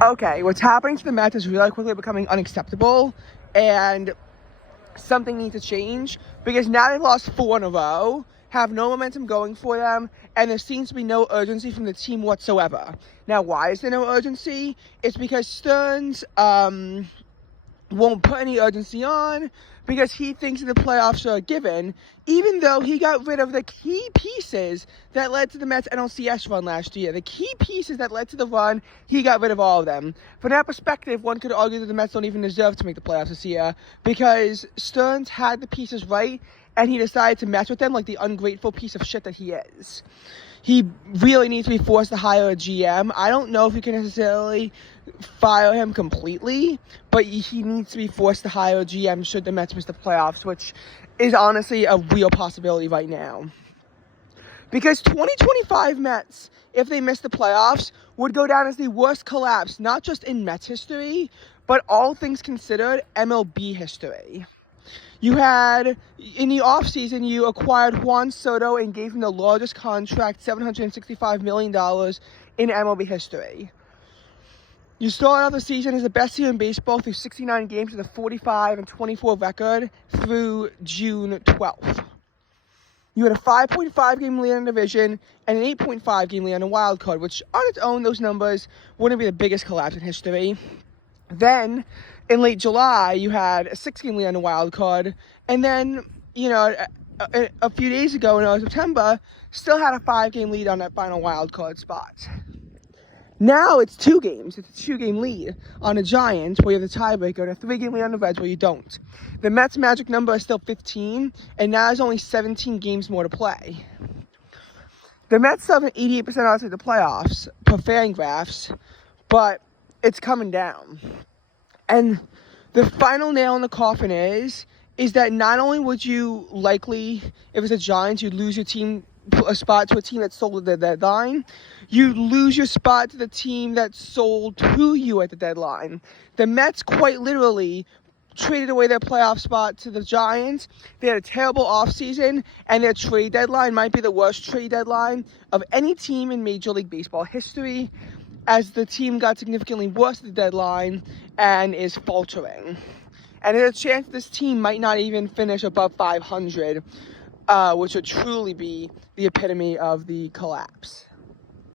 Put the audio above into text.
Okay, what's happening to the Mets is really quickly becoming unacceptable, and something needs to change because now they've lost 4 in a row, have no momentum going for them, and there seems to be no urgency from the team whatsoever. Now, why is there no urgency? It's because Stearns won't put any urgency on because he thinks the playoffs are a given, even though he got rid of the key pieces that led to the Mets NLCS run last year. The key pieces that led to the run, he got rid of all of them. From that perspective, one could argue that the Mets don't even deserve to make the playoffs this year because Stearns had the pieces right and he decided to mess with them like the ungrateful piece of shit that he is. He really needs to be forced to hire a GM. I don't know if you can necessarily fire him completely, but he needs to be forced to hire a GM should the Mets miss the playoffs, which is honestly a real possibility right now. Because 2025 Mets, if they miss the playoffs, would go down as the worst collapse, not just in Mets history, but all things considered, MLB history. You had, in the offseason, you acquired Juan Soto and gave him the largest contract, $765 million in MLB history. You started out the season as the best year in baseball through 69 games with a 45-24 record through June 12th. You had a 5.5 game lead in the division and an 8.5 game lead on the wild card, which on its own, those numbers wouldn't be the biggest collapse in history. Then, in late July, you had a 6-game lead on the wild card, and then, a few days ago in early September, still had a 5-game lead on that final wild card spot. Now it's 2 games. It's a 2-game lead on the Giants, where you have the tiebreaker, and a 3-game lead on the Reds, where you don't. The Mets' magic number is still 15, and now there's only 17 games more to play. The Mets still have an 88% odds at the playoffs per Fangraphs, but it's coming down. And the final nail in the coffin is that not only would you likely, if it's the Giants, you'd lose your team a spot to a team that sold at the deadline, you lose your spot to the team that sold to you at the deadline. The Mets quite literally traded away their playoff spot to the Giants. They had a terrible offseason, and their trade deadline might be the worst trade deadline of any team in Major League Baseball history, as the team got significantly worse at the deadline and is faltering. And there's a chance this team might not even finish above 500, which would truly be the epitome of the collapse.